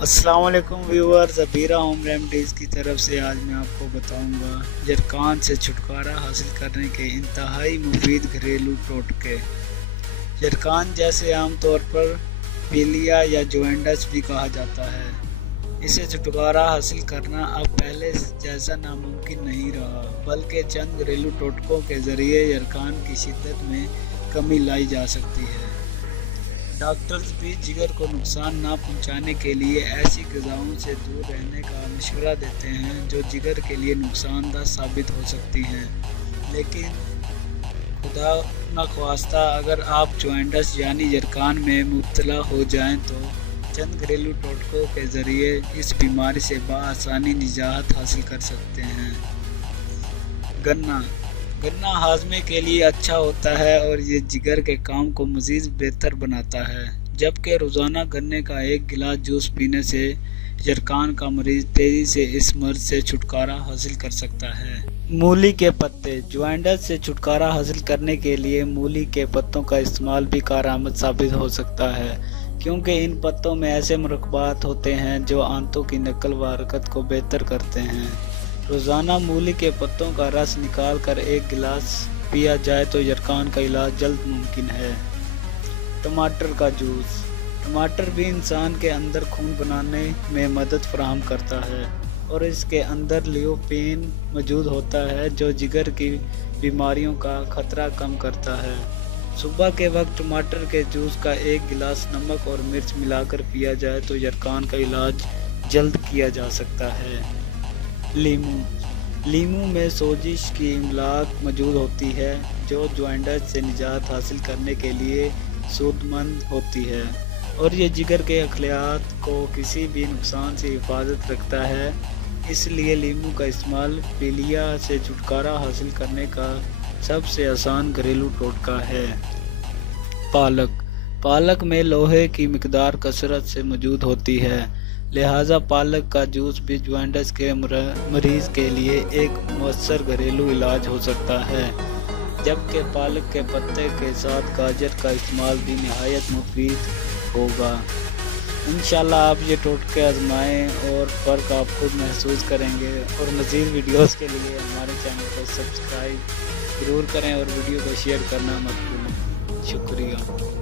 السلام علیکم viewers, ابیرہ home remedies کی طرف سے آج میں آپ کو بتاؤں گا یرکان سے چھٹکارا حاصل کرنے کے انتہائی مفید گھریلو ٹوٹکے۔ یرکان جیسے عام طور پر پیلیا یا جوائنٹس بھی کہا جاتا ہے، اسے چھٹکارا حاصل کرنا اب پہلے جیسا ناممکن نہیں رہا، بلکہ چند گھریلو ٹوٹکوں کے ذریعے یرکان کی شدت میں کمی لائی جا سکتی ہے۔ ڈاکٹرز بھی جگر کو نقصان نہ پہنچانے کے لیے ایسی غذاؤں سے دور رہنے کا مشورہ دیتے ہیں جو جگر کے لیے نقصان دہ ثابت ہو سکتی ہیں، لیکن خدا نخواستہ اگر آپ جوائنٹس یعنی یرکان میں مبتلا ہو جائیں تو چند گھریلو ٹوٹکوں کے ذریعے اس بیماری سے بآسانی نجات حاصل کر سکتے ہیں۔ گنا ہاضمے کے لیے اچھا ہوتا ہے اور یہ جگر کے کام کو مزید بہتر بناتا ہے، جبکہ روزانہ گنے کا ایک گلاس جوس پینے سے یرکان کا مریض تیزی سے اس مرض سے چھٹکارا حاصل کر سکتا ہے۔ مولی کے پتے جوائنٹس سے چھٹکارا حاصل کرنے کے لیے مولی کے پتوں کا استعمال بھی کارآمد ثابت ہو سکتا ہے، کیونکہ ان پتوں میں ایسے مرکبات ہوتے ہیں جو آنتوں کی نقل و حرکت کو بہتر کرتے ہیں۔ روزانہ مولی کے پتوں کا رس نکال کر ایک گلاس پیا جائے تو یرکان کا علاج جلد ممکن ہے۔ ٹماٹر کا جوس ٹماٹر بھی انسان کے اندر خون بنانے میں مدد فراہم کرتا ہے اور اس کے اندر لیوپین موجود ہوتا ہے جو جگر کی بیماریوں کا خطرہ کم کرتا ہے۔ صبح کے وقت ٹماٹر کے جوس کا ایک گلاس نمک اور مرچ ملا کر پیا جائے تو یرکان کا علاج جلد کیا جا سکتا ہے۔ لیمو میں سوزش کی املاک موجود ہوتی ہے جو جوائنٹس سے نجات حاصل کرنے کے لیے سود مند ہوتی ہے اور یہ جگر کے خلیات کو کسی بھی نقصان سے حفاظت رکھتا ہے، اس لیے لیمو کا استعمال پیلیا سے چھٹکارا حاصل کرنے کا سب سے آسان گھریلو ٹوٹکا ہے۔ پالک میں لوہے کی مقدار کثرت سے موجود ہوتی ہے، لہذا پالک کا جوس بھی جوائنٹس کے مریض کے لیے ایک مؤثر گھریلو علاج ہو سکتا ہے، جبکہ پالک کے پتے کے ساتھ گاجر کا استعمال بھی نہایت مفید ہوگا۔ انشاءاللہ آپ یہ ٹوٹکے آزمائیں اور فرق آپ خود محسوس کریں گے، اور مزید ویڈیوز کے لیے ہمارے چینل کو سبسکرائب ضرور کریں اور ویڈیو کو شیئر کرنا مت بھولیں۔ شکریہ۔